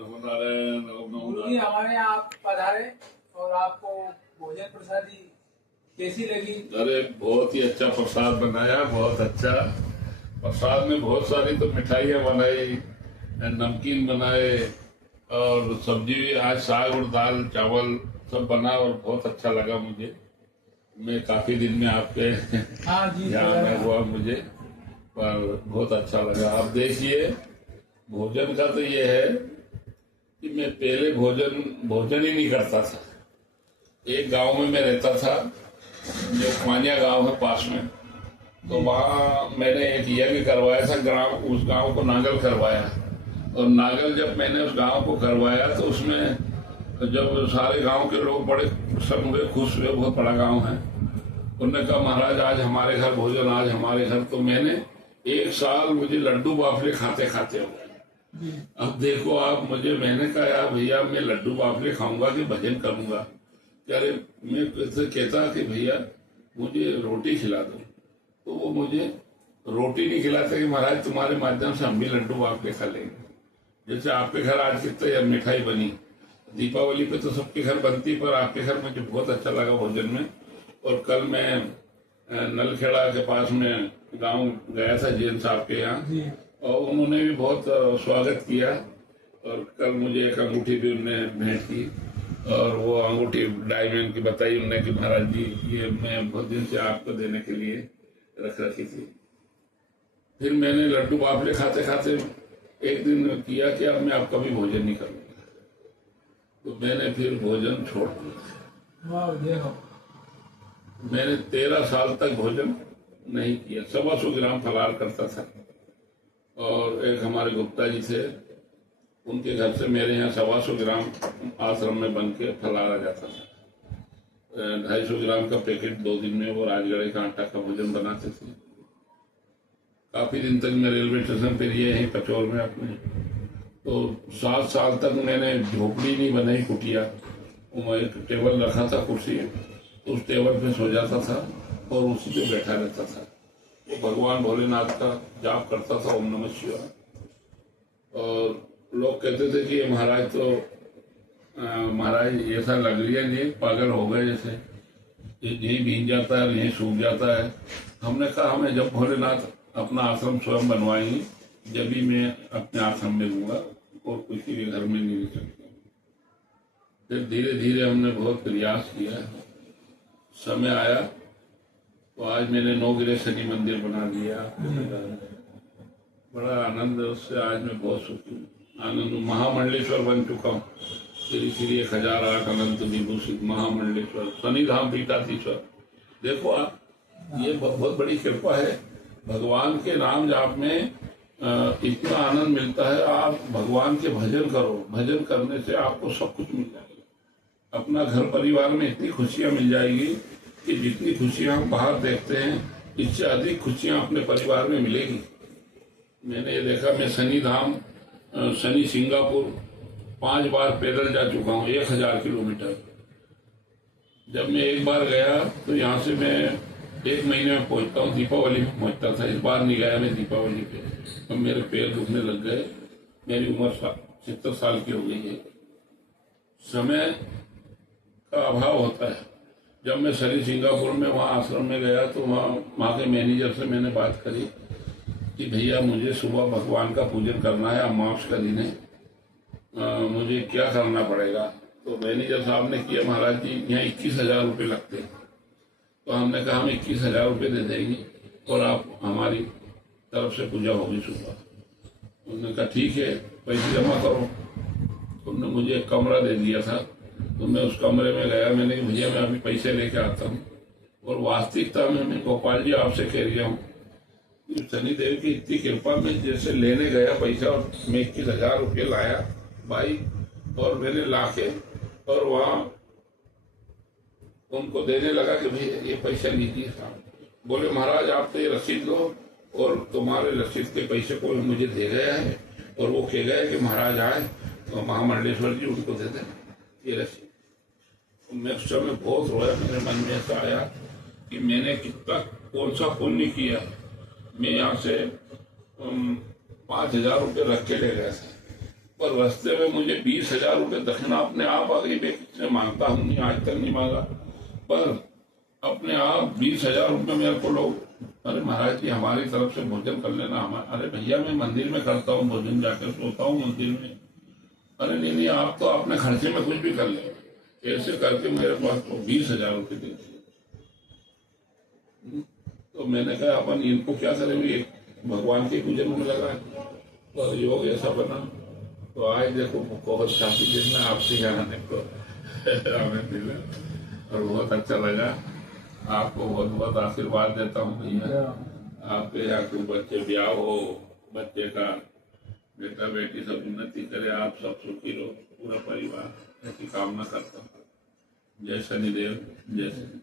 गुरुजी हमारे यहाँ आप पधारे और आपको भोजन प्रसादी कैसी लगी? अरे बहुत ही अच्छा प्रसाद बनाया, बहुत अच्छा प्रसाद में बहुत सारी तो मिठाइयाँ बनाई, नमकीन बनाए और सब्जी भी, आज साग और दाल चावल सब बना और बहुत अच्छा लगा मुझे। मैं काफी दिन में आपके यहाँ में हुआ मुझे, पर बहुत अच्छा लगा। आप देखिए भोजन का तो ये है कि मैं पहले भोजन ही नहीं करता था। एक गांव में मैं रहता था, जो मानिया गांव है पास में, तो वहाँ मैंने एक यज्ञ करवाया था, ग्राम उस गांव को नागल करवाया। और नागल जब मैंने उस गांव को करवाया तो उसमें जब सारे गांव के लोग बड़े सब हुए, खुश हुए, बहुत बड़ा गांव है, उन्होंने कहा महाराज आज हमारे घर भोजन, आज हमारे घर। तो मैंने एक साल मुझे लड्डू बाफले खाते खाते हो गए। अब देखो आप मुझे, मैंने कहा यार भैया मैं लड्डू बाफले खाऊंगा कि भजन करूंगा? कह रहे मैं कहता कि भैया मुझे रोटी खिला दो, तो वो मुझे रोटी नहीं खिलाते कि महाराज तुम्हारे माध्यम से हम भी लड्डू बाफले खा लेंगे। जैसे आपके घर आज कितने मिठाई बनी, दीपावली पे तो सबके घर बनती, पर आपके घर मुझे बहुत अच्छा लगा भोजन में। और कल मैं नलखेड़ा के पास में गांव गया था जैन साहब के यहाँ, और उन्होंने भी बहुत स्वागत किया। और कल मुझे एक अंगूठी भी उन्होंने भेंट की, और वो अंगूठी डायमंड की बताई उन्होंने कि महाराज जी ये मैं बहुत दिन से आपको देने के लिए रख रखी थी। फिर मैंने लड्डू बाफले खाते खाते एक दिन किया कि अब मैं अब कभी भोजन नहीं करूँगा, तो मैंने फिर भोजन छोड़ दिया। मैंने 13 साल तक भोजन नहीं किया, 125 ग्राम फलाहार करता था। और एक हमारे गुप्ता जी थे, उनके घर से मेरे यहाँ 125 ग्राम आश्रम में बन के फलाहार आ जाता था। 250 ग्राम का पैकेट 2 दिन में वो राजगढ़े का आटा का भोजन बनाते थे। काफी दिन तक मैं रेलवे स्टेशन पे रही है पचौर में अपने, तो 7 साल तक मैंने झोपड़ी नहीं बनाई, कुटिया। वो एक टेबल रखा था, कुर्सी, उस टेबल पे सो जाता था और उसी पे बैठा रहता था। वो भगवान भोलेनाथ का जाप करता था, ओम नमः शिवाय। और लोग कहते थे कि महाराज तो महाराज ऐसा लग लिया नहीं, पागल हो गए, जैसे यहीं भीग जाता है, यहीं सूख जाता है। हमने कहा हमें जब भोलेनाथ अपना आश्रम स्वयं बनवाएंगे, जब भी मैं अपने आश्रम में रहूंगा और किसी के घर में नहीं रह सकता। फिर धीरे धीरे हमने बहुत प्रयास किया, समय आया तो आज मैंने नौगिरे शनि मंदिर बना दिया। बड़ा आनंद है उससे, आज मैं बहुत सुखी हूँ, आनंद हूँ। महामंडलेश्वर बन चुका हूँ, श्री श्री 1008 अनंत विभूषित महामंडलेश्वर, शनिधाम पीठाधीश्वर। देखो आप, ये बहुत बड़ी कृपा है। भगवान के नाम जाप में इतना आनंद मिलता है। आप भगवान के भजन करो, भजन करने से आपको सब कुछ मिल जाएगा। अपना घर परिवार में इतनी खुशियां मिल जाएगी कि जितनी खुशियां हम बाहर देखते हैं, इससे अधिक खुशियां अपने परिवार में मिलेगी। मैंने ये देखा, मैं शनि धाम, शनि सिंगापुर 5 बार पैदल जा चुका हूँ, 1000 किलोमीटर। जब मैं एक बार गया तो यहाँ से मैं 1 महीने में पहुंचता हूँ, दीपावली में पहुंचता था। इस बार नहीं गया मैं दीपावली पे, तो मेरे पैर दुखने लग गए। मेरी उम्र 70 साल की हो गई है। समय का अभाव होता है। जब मैं शनि सिंगापुर में वहाँ आश्रम में गया तो वहाँ के मैनेजर से मैंने बात करी कि भैया मुझे सुबह भगवान का पूजन करना है, अमावस का दिन है, मुझे क्या करना पड़ेगा? तो मैनेजर साहब ने किया, महाराज जी यहाँ 21,000 रुपये लगते हैं। तो हमने कहा हम 21,000 रुपये दे देंगे और आप हमारी तरफ से पूजा होगी सुबह। उन्होंने कहा ठीक है, पैसे जमा करो। उन्होंने मुझे एक कमरा दे दिया था, तो मैं उस कमरे में गया। मैंने कहा भैया मैं अभी पैसे लेके आता हूँ। और वास्तविकता में मैं गोपाल जी आपसे कह रहा हूँ, शनिदेव की इतनी कृपा में जैसे लेने गया पैसा, और मैं 21,000 रुपये लाया भाई, और मैंने लाके और वहाँ उनको देने लगा कि भैया ये पैसा लीजिए साहब। बोले महाराज आप तो ये रसीद लो, और तुम्हारे रसीद के पैसे को मुझे दे गया है, और वो कह गए कि महाराज आए तो महामंडलेश्वर जी उनको दे दें ये रसीद। मैं उस समय बहुत रोया, मेरे मन में ऐसा आया कि मैंने कितना कौन सा पुण्य किया। मैं यहाँ से 5,000 रुपये रख के ले गया था, पर रास्ते में मुझे 20,000 रुपये दक्षिणा अपने आप आ गई। मैं मांगता हूँ नहीं, आज तक नहीं मांगा, पर अपने आप 20,000 रुपये मेरे को लोग, अरे महाराज जी हमारी तरफ से भोजन कर लेना। अरे भैया मैं मंदिर में करता हूँ भोजन, जाकर सोता हूँ मंदिर में। अरे नहीं आप तो अपने खर्चे में कुछ भी कर ले। ऐसे करके मेरे पास तो 20,000 रुपये दे दिए। तो मैंने कहा अपन इनको क्या करेंगे, भगवान के पूजन में लगा है, तो योग ऐसा बना। तो आज देखो बहुत काफी दिन में आपसे यहाँ देखो हमें मिला और बहुत अच्छा लगा। आपको बहुत बहुत आशीर्वाद देता हूँ भैया। आपके यहाँ कोई बच्चे ब्याह हो, बच्चे का बेटा बेटी सब उन्नति करे, आप सब सुखी रहो, पूरा परिवार, ऐसी कामना करता हूँ। जय शनिदेव, जय शनि।